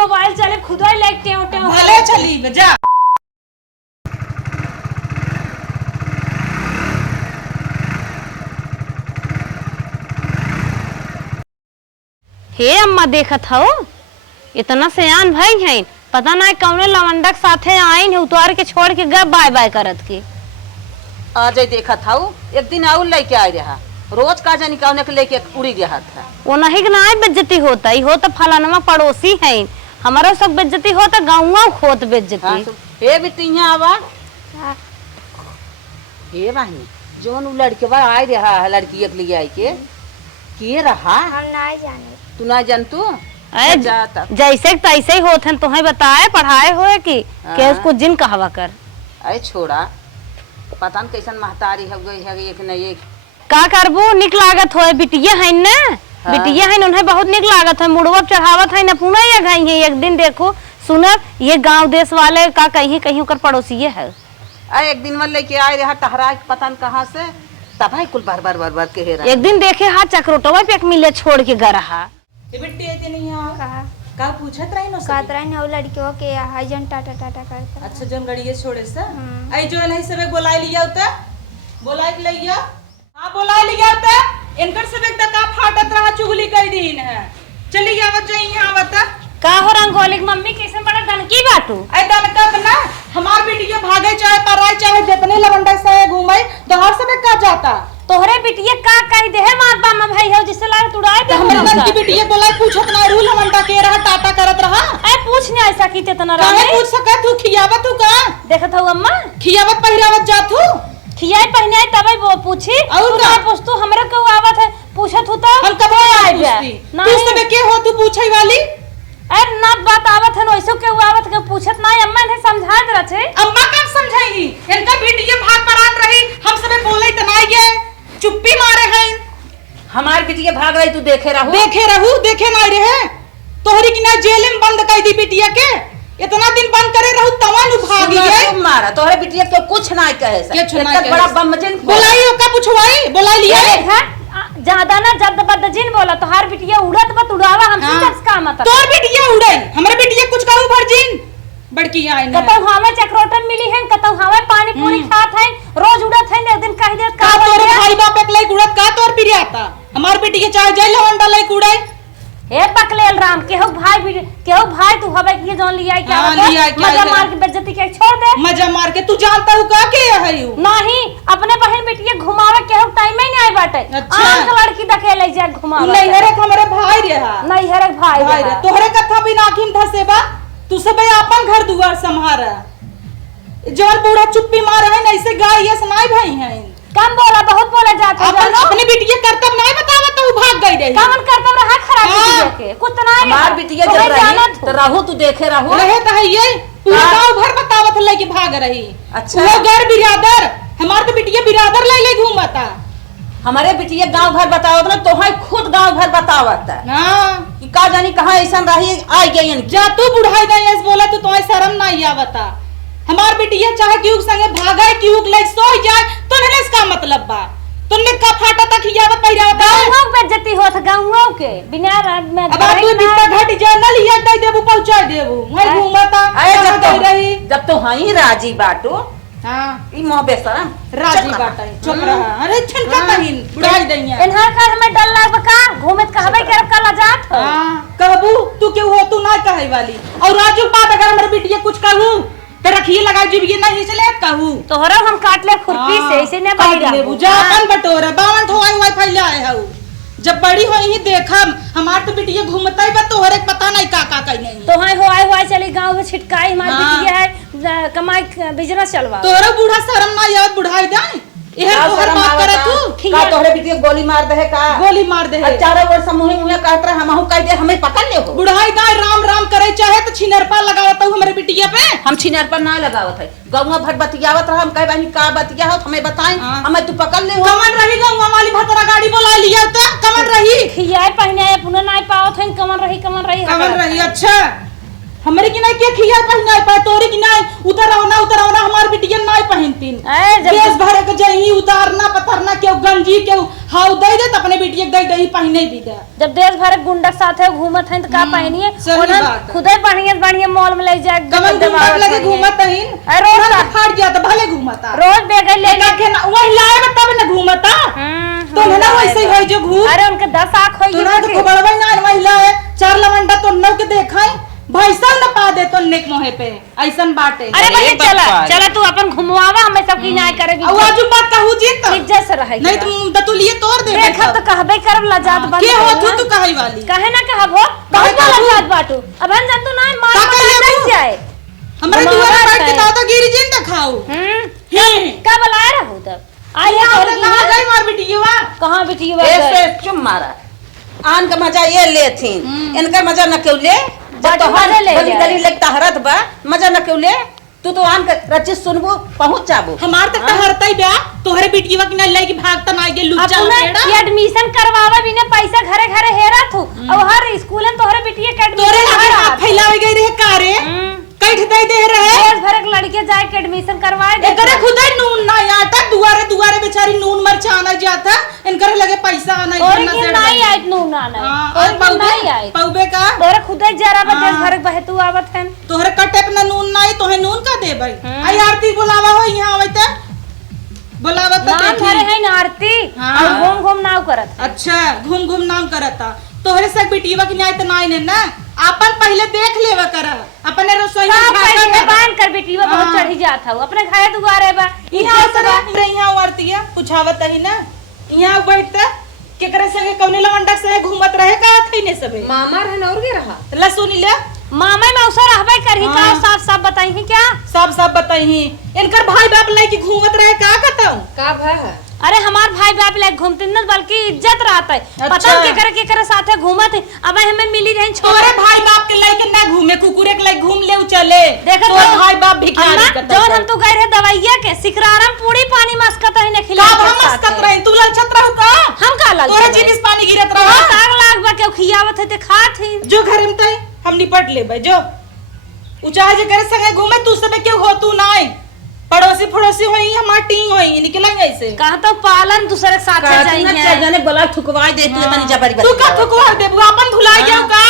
Mobile चले खुदवा लेके टेव टेव भले चली जा। हे अम्मा देखत हो इतना सयान भाई है, पता ना कौने लवंडक साथे आइन है उतार के छोड़ के गब बाय बाय करत के। आज देखा था एक दिन आउल लेके आए रहा, रोज का जानी कौने के लेके उड़ी रहा था। वो नहीं कि ना बेइज्जती होता ही हो तो फलानमा पड़ोसी है हमारा सब बेइज्जती होता गाँव खोत बेइज्जती। हे बेटी यहाँ आवा हे भाई जोन उ लड़के आए रहा है, लड़की एक लिए आई के रहा हम नहीं जाने। तू ना जान तू जैसे तैसे ही होते तुम्हें बताए पढ़ाए हो कि उसको जिन कहवा कर। अरे छोड़ा पता न कैसन महतारी हो गई है एक न एक। का करबू निक लागत हो बिटिया है न। हाँ। बिटिया है उन्हें बहुत निक लागत है, मुड़वा चढ़ावत है न पुनः ये गई है एक दिन देखो सुनब ये गांव देश वाले का कहीं कहीं कर पड़ोसी है। अरे एक दिन में लेके आए रहा टहरा पता न कहाँ से तब कुल बार बार बार बार कहे रहा। एक दिन देखे हाँ चक्रोटवा पे एक मिले छोड़ के घर रहा बेटी नहीं का पूछत रही नो कहत रही नो लड़कियों के हजन टाटा टाटा करता। अच्छा जम गड़िए छोड़े से आई जो है सब बोला लिया होता बोला लिया। हां बोला लिया होता इनकर सब एक का फाटत रहा चुगली कर दीन है। चली आवत जाई आवत का हो रंगोलिक मम्मी कैसे बड़ा धनकी बाटू। आई दनका ना हमार बेटी भागे चाहे पराई चाहे जितने लवंडा से घूमे दहर सब का जाता। तोहरे बिटिया का कह दे है मार बामा भाई हो जिससे लाग तुड़ाए दे हमरे मन की बिटिया बोला पूछत ना रूल लवंडा के रहा टाटा करत रहा। ए पूछ नहीं ऐसा की तना रहा काहे पूछ सकत तू खियावत तू का देखत हो अम्मा खियावत पहिरावत जात हूं खियाई पहनाई तबे वो पूछी और का पूछ तू हमरे को आवत है पूछत हो तो हम कब आए पूछती तू सब के हो तू पूछई वाली। अरे ना बात आवत है वैसो के आवत के पूछत ना अम्मा ने समझा दे रहे। अम्मा कब समझाई इनका बिटिया भाग परात रही हम सब बोले तनाई गए चुप्पी मारे हैं। हमार बिटिया भाग रही तू देखे ना रहे तोहरी की ना जेल में बंद कर दी बिटिया के इतना दिन बंद करे रहू तवन भाग गए मारा तोहरे बिटिया तो कुछ ना कहे इतना बड़ा बमजन बोलाई का पूछवाई बोला लिया ज्यादा ना जब बदजिन बोला तो हर बिटिया उड़त बत उड़ावा हम सब का मतलब तोर बिटिया उड़ई हमरे बिटिया कुछ कहू भरजिन बड़की आई ना कतौ हमें चक्रोटन मिली है कतौ हमें पानी पूरी खात है रोज उड़त है एक दिन कह दे का तोर भाई बाप एक लाई उड़त का तोर पिरियाता हमार बेटी के चाहे जय लवंडा लाई उड़ाई। हे पकलेल राम केहू भाई तू हवे के जोन लिया क्या मजा मार के बेइज्जती के छोड़ दे मजा मार के तू जानता हूं का के है यू नहीं अपने बहन बेटिया घुमावे केहू टाइम ही नहीं आई बाटे। अच्छा आंख लड़की देखे ले जा घुमावे नहीं हरे हमरे भाई रहा नहीं हरे भाई रे तोहरे कथा बिना आखिम धसेबा तू सब अपन घर दुआर संभारा जवन बूढ़ा चुप्पी मार है न ऐसे गाय ये सुनाई भाई है कम बोला बहुत बोला जाता है अपनी बिटिया कर्तव्य नहीं बतावत तू भाग गई रही कमन कर्तव्य रहा खराब बिटिया के कुछ ना हमार बिटिया जब रही तो रहू तू देखे रहू रहे त है ये पूरा गांव भर बतावत लेके भाग रही। अच्छा वो घर बिरादर हमार तो बिटिया बिरादर ले घूमता हमारे बिटिया गांव भर बतावत ना तो है खुद गांव भर बतावत हां कि का जानी कहां ऐसा रही आ गई जा तू बुढ़ाई दे ऐसे बोला तू तो शर्म नहीं आवता हमार बिटिया चाहे क्यों संगे भागे क्यों ले सो जाए तो ने इसका मतलब बा तुमने का फाटा तक खियावत पहिरावत गांव बेइज्जती होत गांव के बिना में अब तू बिस्ता घट जा न लिया दे देबू पहुंचा देबू मैं घूमता जब तो रही जब तो हई राजी बाटो। हां ई मोह बेसरा राजी बाटा चुप रहा अरे छनका बहिन बुढ़ाई दैया इनहा कर हमें डर लाग बका घूमत कहबे के कल जात। हां कहबू तू के हो तू ना कहे वाली और राजू बात अगर हमर बिटिया कुछ कहू तो रखिए लगा जीविए नहीं चले कहू तोहरा हम काट ले खुरपी से ऐसे ने बाहर ले बुझा अपन बटोरा बावन ठोई वाई फैलाए हऊ जब बड़ी होई ही देखम हमार तो बिटिया घूमताई बा तोहरे पता नहीं का का कहीं नहीं तो है होए चली गांव में छिटकाई हमार बिटिया है कमाई बिजनेस चलवा तोरा बूढ़ा शर्म ना आवत बुढ़ाई दाई एहर तोहर बात करे तू का तोहरे बिटिया गोली मार दे का गोली मार दे चारों ओर समूह मुहे कहत रहे हमहु कह दे हमें पकड़ ले हो बुढ़ाई दाई राम राम करे चाहे तो छिनरपा लगावत हूं हमरे बिटिया पे हम छिनरपा ना लगावत है गौवा भर बतियावत रह हम कह बानी का बतिया हो हमें बताई हमें तू पकड़ ले कमन रही गौवा वाली भतरा गाड़ी बोला लिया त कमन रही खियाए पहने पुनः नहीं पावत है कमन रही अच्छा हमरे की नहीं के खिया पहिना पाए तोरे की नहीं उतर आओ ना हमार बिटिया नहीं पहनतीन देश भर के जही उतारना पथरना के गंजी के हाउ दे दे अपने बिटिया दे दे पहने भी दे जब देश भर के गुंडा साथे घूमत हैं तो का पहनिए खुदे बढ़िया मॉल में ले जाए गमन लगे घूमत हइन रोज फाड़ जात भले घूमता रोज बेगे ले के वही लाए तब न घूमता तो ना वैसे होई जो घूम अरे उनके 10 आंख होई तोरा तो बड़वा ना महिला है 4 लवंडा तो नव के देखाई भैसा न पा दे तो नेक मोहे पे ऐसन बाटे अरे भाई चला तू अपन घुमवावा हमें सब की ना करेगी और आजू बात कहू जी तो इज्जत से रहे नहीं तुम दतुलिए तोड़ दे देखा तो कहबे करब लजात बन के हो तू कहे वाली कहे ना कहबो बहुत लजात बाटू अब हम जान तू ना मार पता जाए हमरे दुआरे बैठ के दादागिरी जिन दिखाओ का बुलाया रहू तब आई कहां गई मार बिटिया कहां बिटिया ऐसे चुम मारा आन का मजा ये लेथिन इनका मजा न क्यों ले जब तो गली गली लगता हरत बा मजा न क्यों ले तू तो आन के रचित सुनबो पहुंच जाबो हमार तक हरतई बा तोहरे बिटिया की न ले की भागता ना आगे लुच्चा लेड़ा ये एडमिशन करवावा बिना पैसा घरे घरे हेरा थू और हर स्कूल में तोहरे बिटिया के तोरे हाथ फैलावे गई रहे कारे कैठ दे रहे देश भर के लड़के जाए के एडमिशन करवाए दे एकरे खुदे नून ना आटा दुआरे बेचारी नून मरचा आना जाता इनकर लगे पैसा आना और की नहीं आई नून आना और की नहीं आई पौबे का तोरे खुदे जरा देश भर के बहेतू आवत है तोहरे कटे पे नून नहीं तोहे नून का दे भाई आई आरती बुलावा हो यहां आवत बुलावा तो नाम धरे है ना आरती और घूम नाव करत अच्छा घूम नाम करता तोहरे से बिटिया की न्याय तो नहीं ना अपन पहले देख लेवा करा अपने रसोई में बांध कर बिटिया बहुत चढ़ी जात हूं अपने खाए दुआरे बा यहां से यहां आरतीया पूछावत ही ना यहां बैठता केकरे संगे कौने लवंडा से घूमत रहे का थईने सबे मामा रहन और के रहा ला सुनी ले मामा मौसा रहबे करही का साफ बताई है क्या साफ बताई इनकर भाई बाप लेके घूमत रहे का कहता का भा अरे हमार भाई बाप ले घूमते न बल्कि इज्जत रहता है पता के करे साथे घूमत है अब हमें मिली रही छोरे भाई बाप के लेके ना घूमे कुकुरे के लेके घूम ले चले देखो तो भाई बाप भिखारी करता जौन हम तो गए रहे दवाइया के सिकरारम पूरी पानी मस्कत है ने खिला का हम मस्कत रहे तू ललचत रहू का हम का ललचत तोरे जिनिस पानी गिरत रहा ताग लाग बा के खियावत है ते खात है जो घर में तई हम निपट लेबे जो उचाहे जे करे संगे घूमे तू सबे के हो तू नहीं पड़ोसी होई हमार टीम होई निकलेंगे ऐसे कहां तो पालन दूसरे साथ जाएंगे जाने बोला ठुकवाई दे तू तनी जबरी तू का ठुकवा दे अपन भुला गया का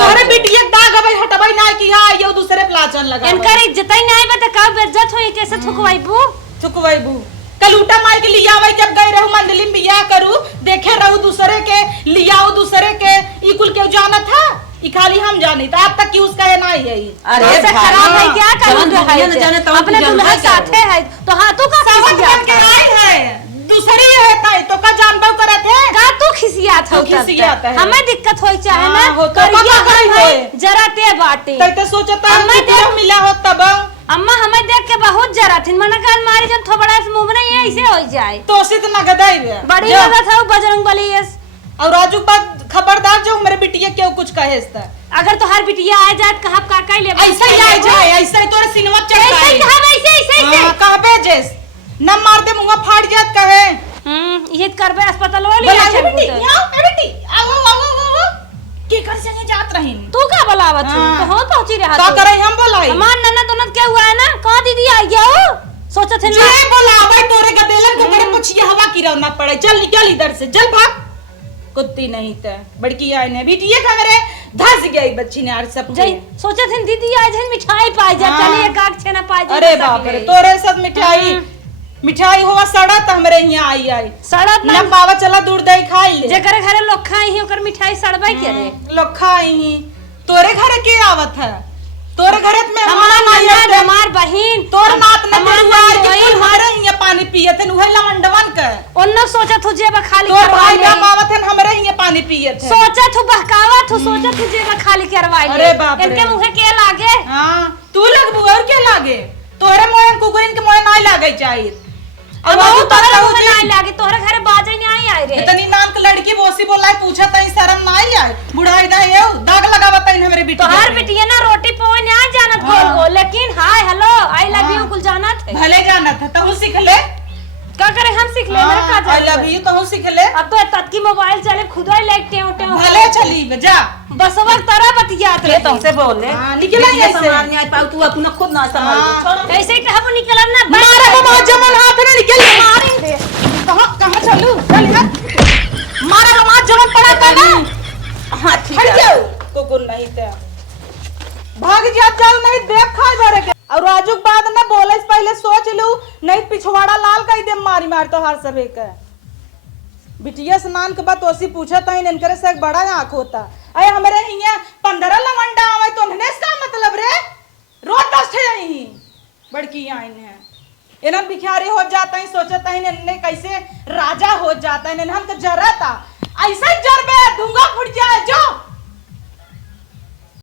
तोरे बिटिया दाग अबे हटबई ना कि हां ये दूसरे प्लाचन लगा इनकर इज्जत ही नहीं बता का बेइज्जत होई कैसे ठुकवाईबू ठुकवाईबू कल उठा मार के लिया वही जब गए रहू मंडली में बियाह करू देखे रहू दूसरे के लियाओ दूसरे के ई कुल के जाना था ई खाली हम जाने तो अब तक की उसका है ना यही अरे खराब है क्या करूं अपने दुल्हा साथे है तो हां तू का खिसिया के आई है दूसरी है तो का जानबो करत है का तू खिसियात हो खिसियाता है हमें दिक्कत होई चाहे ना करिया है जरा ते बाटे तै तो सोचता है कि मिला हो तब अम्मा हमें देख के बहुत जरा थी मन कान मारी जन थोबड़ा से मुंह नहीं ऐसे हो जाए तो सित नगदाई बड़ी मदद है बजरंग बली और राजू बात खबरदार जो मेरे बिटिया क्यों कुछ कहेस्ता अगर तो हर बिटिया आ जाए कहब का कह ले ऐसे ही आ जाए ऐसे ही तोरे सिनेमा चढ़ता है ऐसे कहब ऐसे हां कहबे जेस न मार दे मुंह फाड़ जात कहे ये करबे अस्पताल वाली आ बेटी यहां बेटी आओ के कर संगे जात रही तू का बुलावत तो हो पहुंची रहा का करे हम बुलाई हमार ननद उनद क्या हुआ है ना कहां दीदी आई गया हो सोचत है जे बुलावे तोरे गदेलन को तेरे पुछिया हवा की रौना पड़े चल निकल इधर से चल भाग कुत्ती नहीं था बड़की आई ने बिटिया का मेरे धस गई बच्ची ने यार सब जय सोचत है दीदी आज है मिठाई पाई जा चली एक आंख छेना पाई जा अरे बाप रे तोरे साथ मिठाई होवा सड़त हमरे यहां आई सड़त ना पावा चला दूर दही खाई ले जे करे घरे लोग खाई ही ओकर मिठाई सड़बै के रे लोग खाई ही तोरे घरे के आवत है तोरे घरे में हमार बहिन तोर नात न परिवार के हमारे ही पानी पियत है उहे लवंडवन के ओन्नो सोचत हो जेब खाली तोर भाई का मावत है हमरे ही पानी पियत है सोचत हो बहकावत हो सोचत हो जेब खाली करवाई अरे बाप रे इनके मुंह के लागे हां तू लगबू और के लागे तोरे मोय कुकुरिन के मोय नहीं लागे चाहिए और वो तोरे मुंह नहीं लागे तोरे घरे बाजे नहीं आई रे इतनी नाम के लड़की बोसी बोलाई पूछा तई शर्म नहीं आए बुढ़ाई दा ये दाग लगावत है हमरे बेटी तो हर बिटिया ना रोटी पोए ना जानत गोल लेकिन hi hello I love you कुल जानत है भले जानत है तू सीख ले का करे हम सीख ले मेरा का आई लव यू तो हम सीख ले। अब तो तक की मोबाइल चले खुद ही लेके टेव भले चली जा बस वक्त तरह बतियात ये रहे तुमसे बोल ले निकला ये संभाल नहीं पाऊ तू अपना खुद ना संभाल छोड़ ऐसे ही कहब निकलम ना मारा को मार जमन हाथ में निकल मारी कहां कहां चलू चल यार मारा को मार जमन पड़ा था ना हां ठीक हट है जाओ कुकुर नहीं थे भाग जा चल नहीं देख खा भरे के और राजुक बाद ना बोले से पहले सोच लू नहीं पिछवाड़ा लाल कह दे मारी मार तो हर सबे के बिटिया स्नान के बाद ओसी पूछा था इनकरे से एक बड़ा आंख होता अरे हमारे हिया 15 लवंडा आवे तो ने का मतलब रे रोज 10 ठे आई बड़की आइन है इन्हन भिखारी हो जाता है सोचता है इन्हें कैसे राजा हो जाता है इन्हन तो जरा था ऐसा जर में दूंगा फुट जाए जो